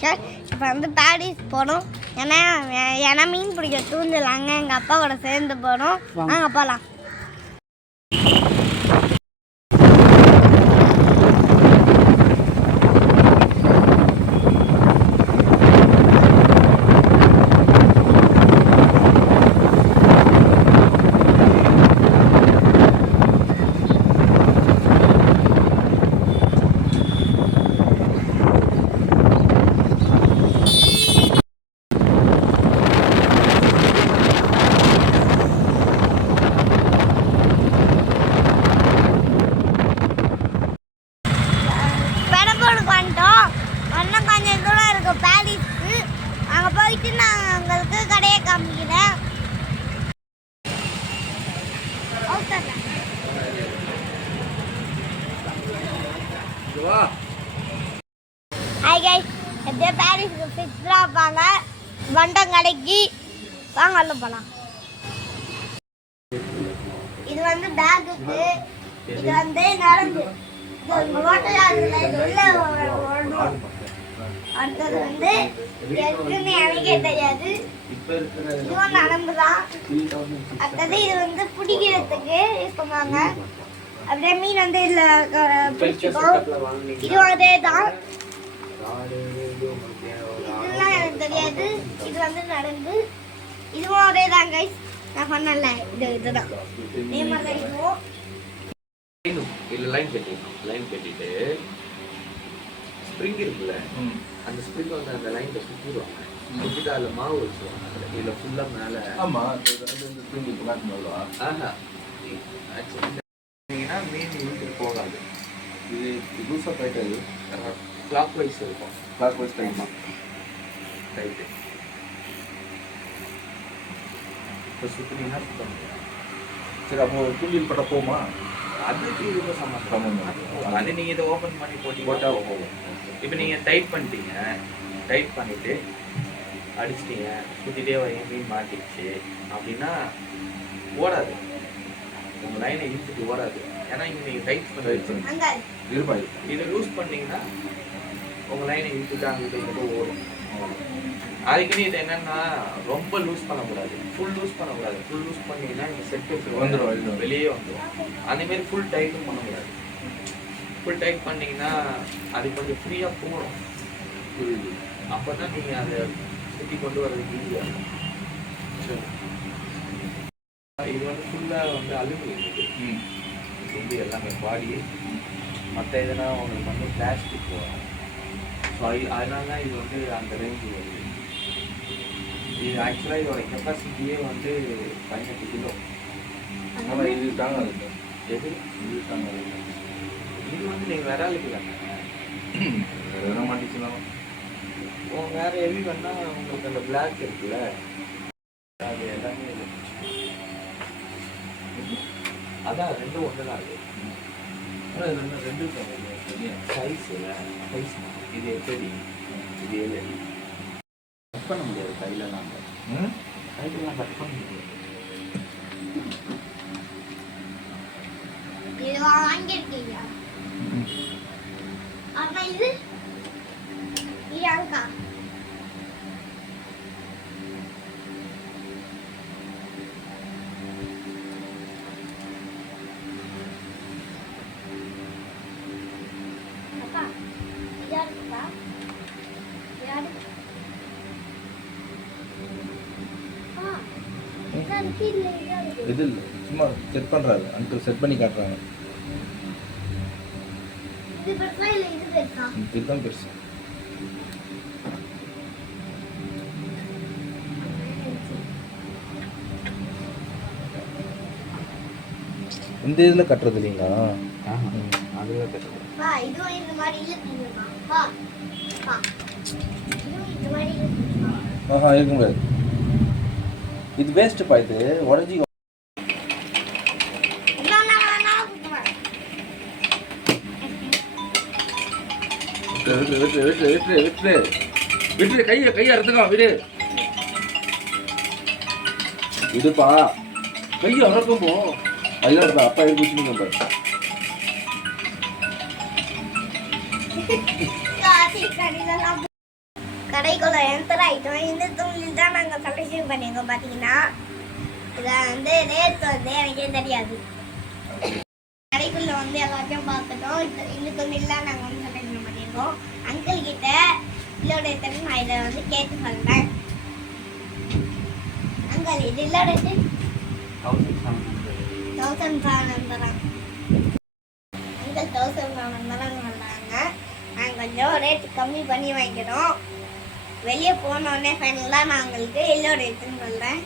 இப்போ வந்து பாரிஸ் போகணும். ஏன்னா மீன் பிடிக்க தூண்டல் அங்கே எங்கள் அப்பா கூட சேர்ந்து போகணும். நாங்கள் போகலாம். ஹாய் கைஸ், எப்படியே பாரிஸுக்கு ஃபிக்ஸ்டாக இருப்பாங்க. வண்டம் கடைக்கு வாங்க உள்ள போகலாம். இது வந்து பேக்குக்கு, இது வந்து நடந்து அடுத்தது வந்து எதுக்குன்னு எனக்கே தெரியாது. இதுவும் நடந்துதான். அடுத்தது இது வந்து பிடிக்கிறதுக்கு யூஸ் பண்ணுவாங்க. அப்படியே மீன் வந்து இதில் பிடிச்சிக்கும். இதுவும் அதே தான். இதெல்லாம் எனக்கு தெரியாது. இது வந்து நடந்து இதுவும் அதே தான் கைஸ். நான் சொன்னேன்ல இதுதான் இதே மாதிரி தான். இதுவும் இல்லை லைன் கட்டிடணும். லைன் கட்டிட்டு ஸ்ப்ரிங் இருக்குல்ல, அந்த ஸ்ப்ரிங் வந்து அந்த லைனில் சுற்றிடுவாங்க. சுற்றிட்டு அதில் மாவு வச்சுருவாங்க. இதில் ஃபுல்லாக மேலே. ஆமாம், ஸ்ப்ரிங் இப்போ காட்டணும். ஆக்சுவலிங்கன்னா மீன் இழுத்துட்டு போகாது. இது லூஸாக போயிட்டாது. கிளாக் வைஸ் இருக்கும். கிளாக் வைஸ் டைமாக ரைட்டு. இப்போ சுற்றினீங்கன்னா சுத்தம். சரி, அப்போ தூண்டில் பட்ட போகுமா? அதுக்கு இதுக்கு சம்மந்தம். அது நீங்கள் இதை ஓப்பன் பண்ணி போட்டால் போகும். இப்போ நீங்கள் டைட் பண்ணிட்டீங்க. டைட் பண்ணிவிட்டு அடிச்சிட்டிங்க, சுற்றிட்டே வரைய மீன் மாட்டிடுச்சு அப்படின்னா ஓடாது. உங்கள் லைனை இழுத்துட்டு ஓடாது. ஏன்னா இங்கே நீங்கள் டைட் பண்ணி வச்சு இதை லூஸ் பண்ணிங்கன்னா உங்கள் லைனை இழுத்துட்டு அங்கிட்ட இங்கே ஓடும். அதுக்குன்னு இது என்னன்னா ரொம்ப லூஸ் பண்ணக்கூடாது. ஃபுல் லூஸ் பண்ணக்கூடாது. ஃபுல் லூஸ் பண்ணிங்கன்னா இந்த செட்டு வந்துடும், வெளியே வந்துடும். அதேமாரி ஃபுல் டைட்டும் பண்ணக்கூடாது. ஃபுல் டைட் பண்ணிங்கன்னா அது கொஞ்சம் ஃப்ரீயாக போகணும். அப்போ தான் நீங்கள் அதை சுற்றி கொண்டு வர்றதுக்கு ஈஸியாக இருக்கும். இது வந்து ஃபுல்லாக வந்து அலுமினியம் இருக்குது. இது வந்து எல்லாமே பாடி. மற்ற எதுனா உங்களுக்கு வந்து பிளாஸ்டிக் வரும். ஸோ அதனால தான் இது வந்து அந்த ரேஞ்சு வருது. இது ஆக்சுவலாக இதோட கெப்பாசிட்டியே வந்து 18 கிலோ. ஆனால் இது தாங்காது. எது இது தாங்காது. இது வந்து நீங்கள் விராலுக்கு தானே வேற மாட்டிச்சுன்னா வேறு ஹெவி வேணால் உங்களுக்கு அந்த பிளாக் இருக்குல்ல, அது எல்லாமே அதான் ரெண்டும் ஒன்று தான். அது ஆனால் ரெண்டு சைஸ் சைஸ். இது 8 அடி, இது 7 அடி. கட் பண்ண முடியாது கையில். நாங்கள் கையிலலாம் கட் பண்ண முடியாது. இது வாங்கிருக்கீங்க. அப்ப இது யாருக்கா? அப்பா யாருக்கா? யாரு? இது இல்லை, சும்மா செட் பண்ணுறாரு. அங்கிள் செட் பண்ணி காட்டுறாங்க. இதுதான் பெருசு. இந்த இதில் கட்டுறது இல்லைங்களா? அதில் கட்டுறது. ஆஹா, இருக்க முடியாது. இது வேஸ்ட்டுப்பா. இது உடஞ்சி விட்டு விட்டு விட்டு விட்டு விட்டு விட்டு கையை அறுத்துக்கோ. விடு விடுப்பா. கையை அறுக்கும் போ. அதுதான் இருப்பா. அப்பா எடுத்து வச்சுருங்க. கடைக்குள்ள என்டர் ஆயிட்டோம். இந்த துணியில் தான் நாங்கள் செலக்ஷன் பண்ணியிருக்கோம். பார்த்தீங்கன்னா இதை வந்து ரேட் வந்து எனக்கே தெரியாது. கடைக்குள்ள வந்து எல்லாத்தையும் பார்த்துட்டோம். இந்த துணியில் நாங்கள் வந்து செலக்ஷன் பண்ணியிருக்கோம். அங்கிள் கிட்ட இதோட எத்தனை நான் இதை வந்து கேட்டு சொல்றேன். அங்கிள் இது இதோட 1500 அங்கிள் 1500 சொல்றாங்க. நாங்கள் கொஞ்சம் ரேட்டு கம்மி பண்ணி வாங்கிக்கிறோம். வெளியே போனோடனே ஃபைனலாக நான் உங்களுக்கு எல்லோட எடுத்துன்னு சொல்கிறேன்.